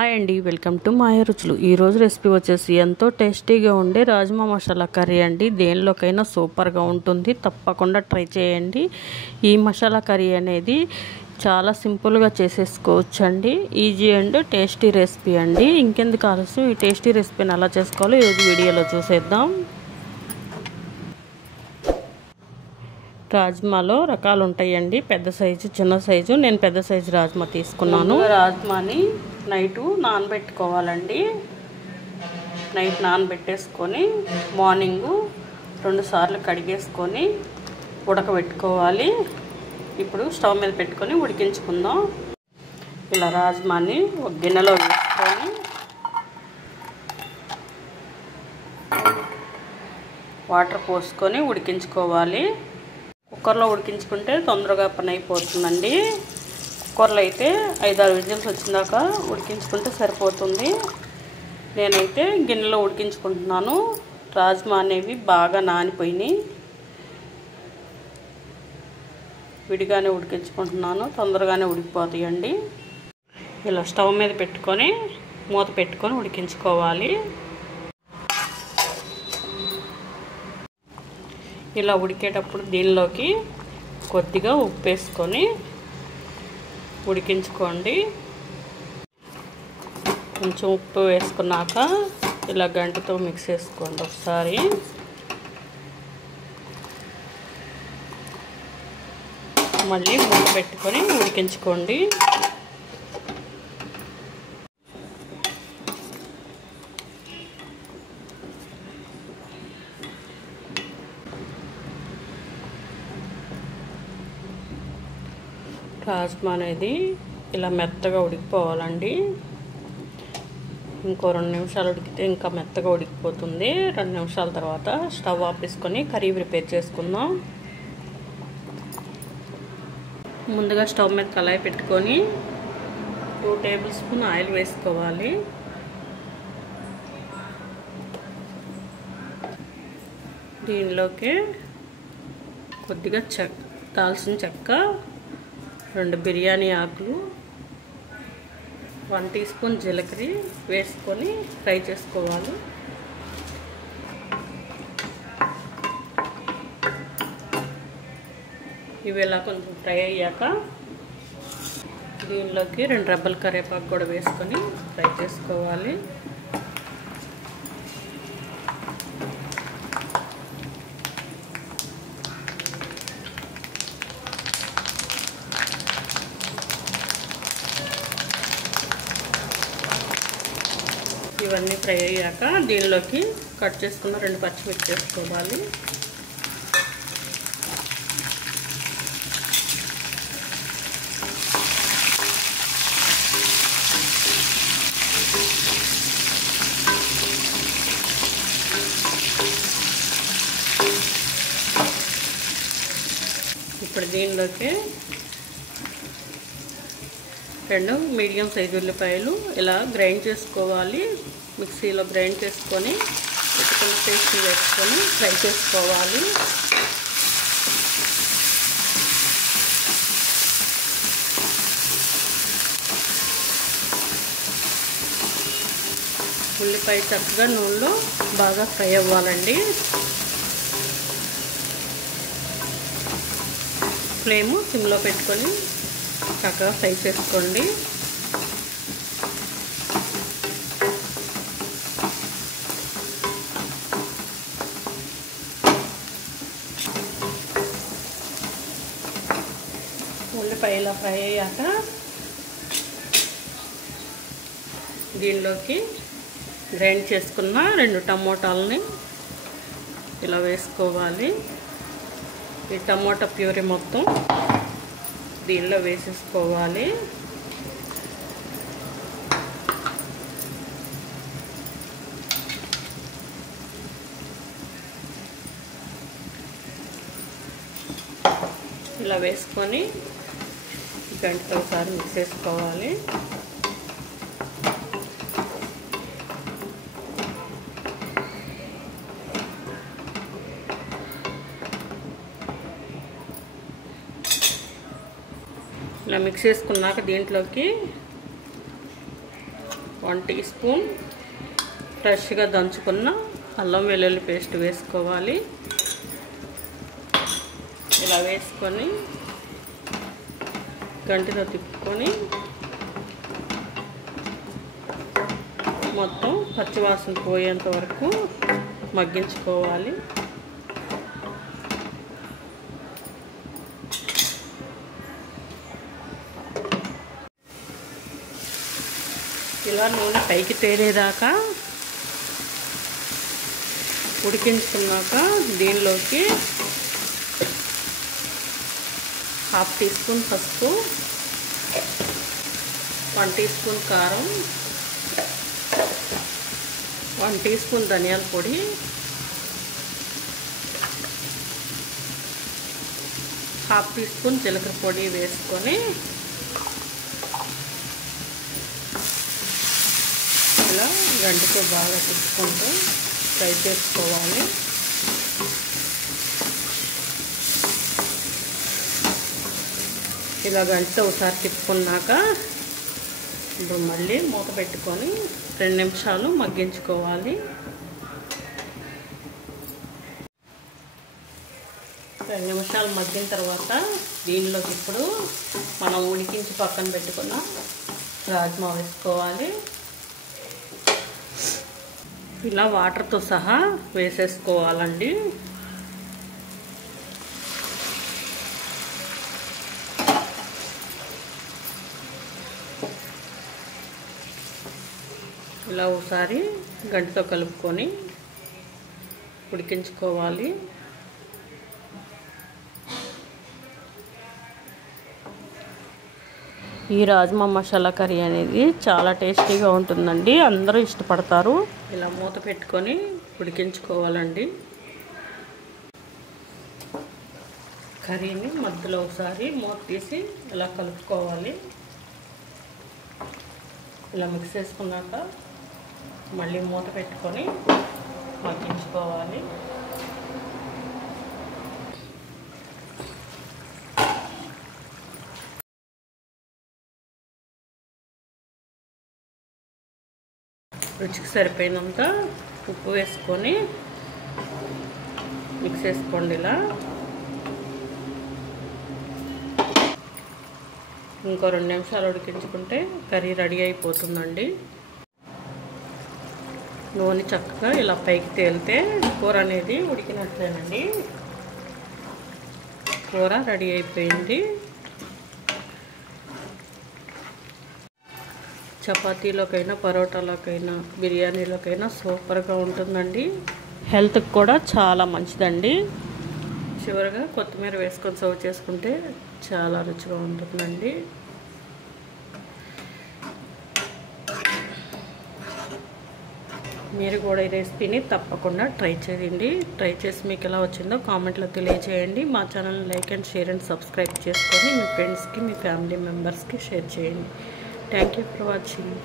Hi అండి, welcome to మాయ రుచులు. ఈరోజు రెసిపీ వచ్చేసి ఎంతో టేస్టీగా ఉండే రాజ్మా మసాలా కర్రీ అండి. దేనిలోకైనా సూపర్గా ఉంటుంది, తప్పకుండా ట్రై చేయండి. ఈ మసాలా కర్రీ అనేది చాలా సింపుల్గా చేసేసుకోవచ్చు అండి. ఈజీ అండ్ టేస్టీ రెసిపీ అండి. ఇంకెందుకు ఆలస్యం, ఈ టేస్టీ రెసిపీని ఎలా చేసుకోవాలో ఈరోజు వీడియోలో చూసేద్దాం. రాజ్మాలో రకాలు ఉంటాయండి, పెద్ద సైజు చిన్న సైజు. నేను పెద్ద సైజు రాజ్మా తీసుకున్నాను. రాజ్మాని నైటు నానబెట్టుకోవాలండి. నైట్ నానబెట్టేసుకొని మార్నింగు 2 సార్లు కడిగేసుకొని ఉడకబెట్టుకోవాలి. ఇప్పుడు స్టవ్ మీద పెట్టుకొని ఉడికించుకుందాం. ఇలా రాజ్మాని ఒక గిన్నెలో వేసుకొని వాటర్ పోసుకొని ఉడికించుకోవాలి. కుక్కర్లో ఉడికించుకుంటే తొందరగా పని అయిపోతుందండి. కుక్కర్లో అయితే 5-6 విజిల్స్ వచ్చినాక ఉడికించుకుంటే సరిపోతుంది. నేనైతే గిన్నెలో ఉడికించుకుంటున్నాను. రాజ్మా అనేవి బాగా నానిపోయినాయి. విడిగానే ఉడికించుకుంటున్నాను, తొందరగానే ఉడికిపోతాయండి. ఇలా స్టవ్ మీద పెట్టుకొని మూత పెట్టుకొని ఉడికించుకోవాలి. ఇలా ఉడికేటప్పుడు దీనిలోకి కొద్దిగా ఉప్పు వేసుకొని ఉడికించుకోండి. కొంచెం ఉప్పు వేసుకున్నాక ఇలా గంటతో మిక్స్ చేసుకోండి ఒకసారి. మళ్ళీ మూత పెట్టుకొని ఉడికించుకోండి. రాజ్మా అనేది ఇలా మెత్తగా ఉడికిపోవాలండి. ఇంకో 2 నిమిషాలు ఉడికితే ఇంకా మెత్తగా ఉడికిపోతుంది. 2 నిమిషాల తర్వాత స్టవ్ ఆపేసుకొని కర్రీ ప్రిపేర్ చేసుకుందాం. ముందుగా స్టవ్ మీద కళాయి పెట్టుకొని 2 టేబుల్ స్పూన్ ఆయిల్ వేసుకోవాలి. దీనిలోకి కొద్దిగా దాల్చిన చెక్క, 2 బిర్యానీ ఆకులు, 1 టీ స్పూన్ జీలకర్ర వేసుకొని ఫ్రై చేసుకోవాలి. ఇవి ఇలా కొంచెం ఫ్రై అయ్యాక దీనిలోకి 2 రెబ్బల కరివేపాకు కూడా వేసుకొని ఫ్రై చేసుకోవాలి. ఇవన్నీ ఫ్రై అయ్యాక దీనిలోకి కట్ చేసుకున్న 2 పచ్చిమిర్చి వేసుకోవాలి. ఇప్పుడు దీనిలోకి 2 మీడియం సైజు ఉల్లిపాయలు ఇలా గ్రైండ్ చేసుకోవాలి. మిక్సీలో గ్రైండ్ చేసుకొని పెట్టుకున్న పేస్ట్ వేసుకొని ఫ్రై చేసుకోవాలి. ఉల్లిపాయ చక్కగా నూనెలో బాగా ఫ్రై అవ్వాలండి. ఫ్లేము సిమ్లో పెట్టుకొని చక్కగా ఫ్రై చేసుకోండి. ఉల్లిపాయ ఇలా ఫ్రై అయ్యాక దీనిలోకి గ్రైండ్ చేసుకున్న 2 టమోటాలని ఇలా వేసుకోవాలి. ఈ టమోటా ప్యూరీ మొత్తం దీనిలో వేసేసుకోవాలి. ఇలా వేసుకొని గంటతో ఒకసారి మిక్స్ చేసుకోవాలి. ఇలా మిక్స్ చేసుకున్నాక దీంట్లోకి 1 టీ స్పూన్ ఫ్రెష్గా దంచుకున్న అల్లం వెల్లుల్లి పేస్ట్ వేసుకోవాలి. ఇలా వేసుకొని గంటితో తిప్పుకొని మొత్తం పచ్చివాసన పోయేంత వరకు మగ్గించుకోవాలి. ఇలా నూనె పైకి తేలేదాకా ఉడికించుకున్నాక దీనిలోకి 1/2 టీ స్పూన్ పసుపు, 1 టీ స్పూన్ కారం, 1 టీ స్పూన్ ధనియాల పొడి, 1/2 టీ స్పూన్ జీలకర్ర పొడి వేసుకొని ఇలా గంటితో బాగా తిప్పుకుంటూ ఫ్రై చేసుకోవాలి. ఇలా గంటితో ఒకసారి తిప్పుకున్నాక ఇప్పుడు మళ్ళీ మూత పెట్టుకొని 2 నిమిషాలు మగ్గించుకోవాలి. 2 నిమిషాలు మగ్గిన తర్వాత దీనిలోకి ఇప్పుడు మనం ఉడికించి పక్కన పెట్టుకున్న రాజ్మా వేసుకోవాలి. ఇలా వాటర్తో సహా వేసేసుకోవాలండి. ఇలా ఒకసారి గంటితో కలుపుకొని ఉడికించుకోవాలి. ఈ రాజ్మా మసాలా కర్రీ అనేది చాలా టేస్టీగా ఉంటుందండి. అందరూ ఇష్టపడతారు. ఇలా మూత పెట్టుకొని ఉడికించుకోవాలండి. కర్రీని మధ్యలో ఒకసారి మూత తీసి ఇలా కలుపుకోవాలి. ఇలా మిక్స్ చేసుకున్నాక మళ్ళీ మూత పెట్టుకొని మగ్గించుకోవాలి. రుచికి సరిపోయినంత ఉప్పు వేసుకొని మిక్స్ చేసుకోండి. ఇలా ఇంకో 2 నిమిషాలు ఉడికించుకుంటే కర్రీ రెడీ అయిపోతుందండి. నూనె చక్కగా ఇలా పైకి తేలితే కూర అనేది ఉడికినట్లేనండి. కూర రెడీ అయిపోయింది. చపాతీలోకైనా, పరోటాలోకైనా, బిర్యానీలోకైనా సూపర్గా ఉంటుందండి. హెల్త్కి కూడా చాలా మంచిదండి. చివరిగా కొత్తిమీర వేసుకొని సర్వ్ చేసుకుంటే చాలా రుచిగా ఉంటుందండి. మీరు కూడా ఈ రెసిపీని తప్పకుండా ట్రై చేయండి. ట్రై చేసి మీకు ఎలా వచ్చిందో కామెంట్లో తెలియజేయండి. మా ఛానల్ని like and share and subscribe చేసుకొని మీ ఫ్రెండ్స్కి, మీ ఫ్యామిలీ మెంబర్స్కి షేర్ చేయండి. Thank you for watching.